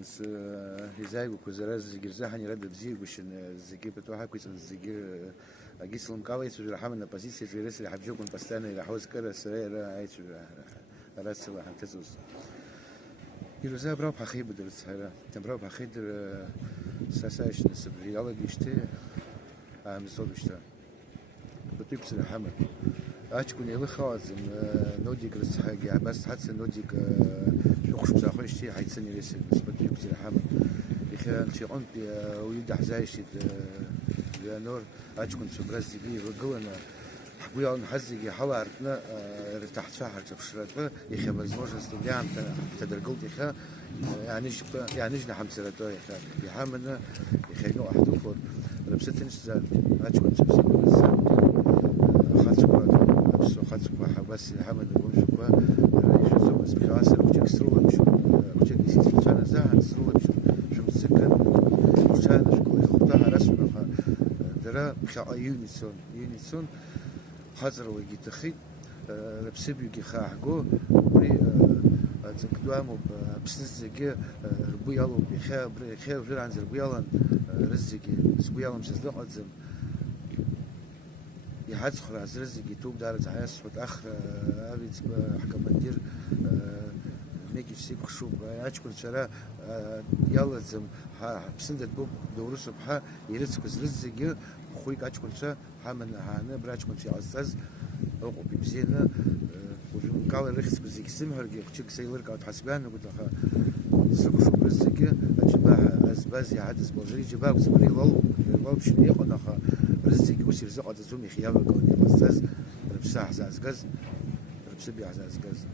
بس هزاي وكوزراز زجير زاحني رد بزير باش الزجير بتوعها كويس الزجير اجيس لمقاوي سوجر حامل نباسيسي في رسل حبجوكم باستانا الى حوز كرا السرايا عايش راس واحد تزوز يلو زا برا بخي بدر السهرة تبرا بخي در ساساش نسبري يلا جيشتي عم زول بشتا بتيب سر حمل أشكون يلا خازم نوديك السحاجة بس حتى نوديك شوخش بساخوشتي حيتسني رسل بس بتيب سر حمل يخان شي أنت ويدح زايشت نور أشكون سبرز بي رجونا حبويا نحزق حوارتنا تحت شهر تبشرت يخا مزموج استوديع تدرجوت يخا يعني جنا حمسرته يخا يحامنا يخا نوع حدوخور لبستنش زاد أشكون سبسي بالزام خاتسكوا لبسوا خاتسكوا حبس يحامنا نقول شكوا رئيس زوج بخاصة وجهك سرور مشو وجهك يسيس كان زاهن سرور مشو شو مسكن وشان شكوا يخطاها رسمه درا بخا يونيسون حضر ويجي تخي لبسبي يجي خاحجو بري تقدامه بسنس زكي ربو يالو بخا بري خير غير عن ربو يالن رزقي ربو يالن مش زلق أزم يحدث خلاص رزقي توب دار تعيس وتأخر أبي حكم مدير ميكي سيك خشوب أشكر شراء يلا زم بسندت بوب دورس بحا يرزق رزقي خويك أشكر شراء حمن هانا براشكم في عزاز أو بيبزينا وقال رخص بزيك سمهر كتشك سيلرك أو تحسبان وقلت لها سكو شو برزيك أجباه أزبازي عدس بوزري جباه وزبري لول بشنو يقول نخا رزيك وسير زق عدسومي خيابة قوني عزاز بساح عزاز قز بسبي عزاز قز